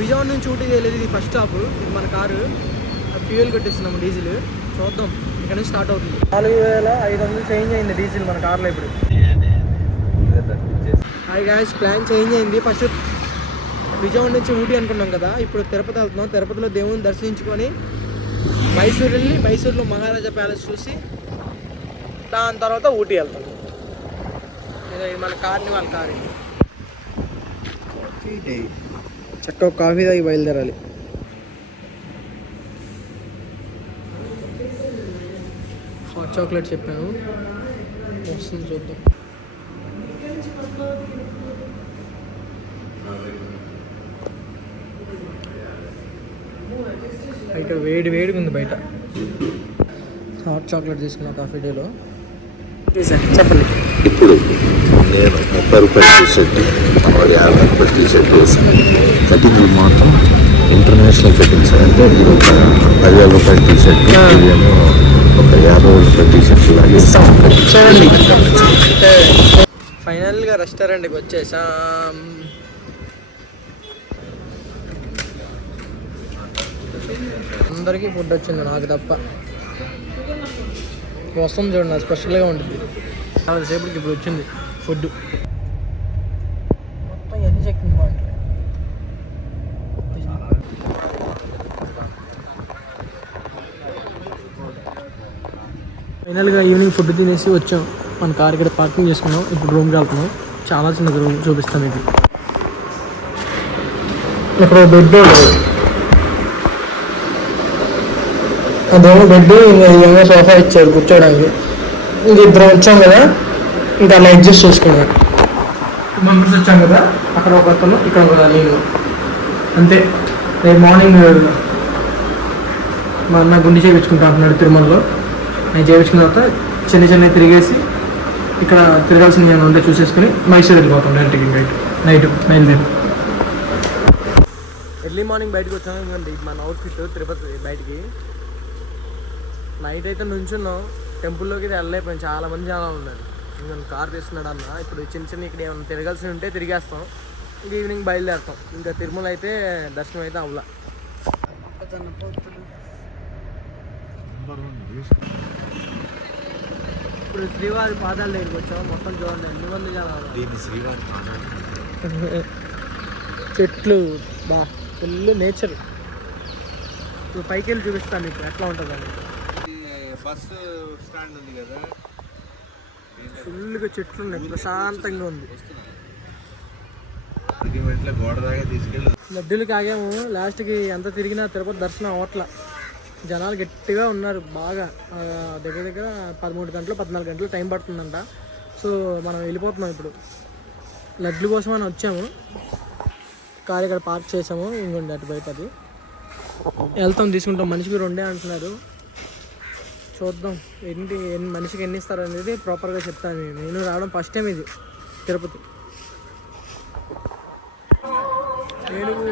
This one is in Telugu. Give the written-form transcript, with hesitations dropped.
విజయవాడ నుంచి ఊటీకి వెళ్ళేది ఇది ఫస్ట్ స్టాప్. ఇది మన కారు ఫ్యూయల్ కట్టిస్తున్నాము, డీజిల్. చూద్దాం ఇక్కడ నుంచి స్టార్ట్ అవుతుంది. 4500 చేంజ్ అయింది డీజిల్ మన కార్లో ఇప్పుడు. హాయ్ గాయ్స్, ప్లాన్ చేంజ్ అయింది. ఫస్ట్ విజయవాడ నుంచి ఊటీ అనుకున్నాం కదా, ఇప్పుడు తిరుపతి వెళ్తున్నాం. తిరుపతిలో దేవుని దర్శించుకొని మైసూర్ వెళ్ళి మైసూర్లో మహారాజా ప్యాలెస్ చూసి దాని తర్వాత ఊటీ వెళ్తాం. ఇది మన కార్ని వాళ్ళ కారు. చక్క కాఫీ తాగి బయలుదేరాలి. హాట్ చాక్లెట్ చెప్పాను, వస్తుంది చూద్దాం. ఇక్కడ వేడిగా ఉంది బయట. హాట్ చాక్లెట్ తీసుకున్నా కాఫీ డేలో. చెప్పండి. ఇప్పుడు నేను 30 రూపాయల టీషర్ట్, 50 రూపాయల టీషర్ట్ వేసాను. కటింగ్ మాత్రం ఇంటర్నేషనల్ కటింగ్స్. అంటే ఇప్పుడు 10,000 రూపాయల టీషర్ట్, ఇదేమో ఒక 50 రూపాయల టీషర్ట్ లాగా ఇస్తాం. ఫైనల్గా రెస్టారెంట్కి వచ్చేసాం. అందరికీ ఫుడ్ వచ్చింది, నాకు తప్ప. వస్తాం చూడండి, అది స్పెషల్గా ఉంటుంది. చాలా సేపటికి ఇప్పుడు వచ్చింది ఫుడ్. మొత్తం ఎన్ని చెక్కింది బాగుంటుంది. ఫైనల్గా ఈవినింగ్ ఫుడ్ తినేసి వచ్చాం. మన కార్ ఇక్కడ పార్కింగ్ చేసుకున్నాం. ఇప్పుడు రూమ్కి వెళ్తున్నాం. చాలా చిన్నది రూమ్, చూపిస్తాను. ఇది ఇక్కడ బెడ్, అదేమో బెడ్, ఏమో సోఫా ఇచ్చారు కూర్చోడానికి. ఇంక ఇద్దరం వచ్చాం కదా, ఇంకా అలా అడ్జస్ట్ చేసుకున్నాం. మెంబర్స్ వచ్చాం కదా, అక్కడ ఒక అతను, ఇక్కడ ఒక నేను, అంతే. రేపు మార్నింగ్ మా అన్న గుండి చేయించుకుంటా అంటున్నాడు తిరుమలలో. నేను చేయించుకున్న తర్వాత చిన్న తిరిగేసి ఇక్కడ తిరగాల్సింది నేను ఉంటే చూసేసుకుని మైసూర్ వెళ్ళిపోతాం డైరెక్ట్గా. నైట్ బయలుదేరి ఎర్లీ మార్నింగ్ బయటకు వచ్చాము. ఇంకండి మన అవుట్ఫిట్ తిరుపతి బయటికి. నైట్ అయితే నుంచున్నాం, టెంపుల్లోకి వెళ్ళలేకపోయాం. చాలా మంది జనాలు ఉన్నారు. ఇంకా కార్ తీస్తున్నాడు అన్న. ఇప్పుడు చిన్న ఇక్కడ ఏమైనా తిరగాల్సి ఉంటే తిరిగేస్తాం. ఇంక ఈవినింగ్ బయలుదేరుతాం. ఇంకా తిరుమల అయితే దర్శనం అయితే అవ్వలా. ఇప్పుడు శ్రీవారి పాదాల దగ్గరికి వచ్చాం. మొత్తం చూడండి ఎన్ని మంది జనాలు. చెట్లు ఫుల్ నేచర్. ఇప్పుడు పైకి వెళ్ళి చూపిస్తాను ఇప్పుడు ఎట్లా ఉంటుందని. బస్సు స్టాండ్ ఉంది కదా, ఫుల్గా చెట్లు ఉన్నాయి, ప్రశాంతంగా ఉంది. గోడ దాకా తీసుకెళ్ళి లడ్డూలకి ఆగాము. లాస్ట్కి ఎంత తిరిగినా తిరుపతి దర్శనం అవట్ల. జనాలు గట్టిగా ఉన్నారు బాగా. దగ్గర 13 గంటలు 14 గంటలు టైం పడుతుందంట. సో మనం వెళ్ళిపోతున్నాం ఇప్పుడు. లడ్లు కోసం అని వచ్చాము. కారు ఇక్కడ పార్క్ చేసాము. ఇంకోండి అటు బయట అది వెళ్తాం, తీసుకుంటాం. మనిషికి 2 అంటున్నారు. చూద్దాం మనిషికి ఎన్ని ఇస్తారు అనేది ప్రాపర్గా చెప్తాను. నేను రావడం ఫస్ట్ టైం ఇది తిరుపతి. ఏనుగు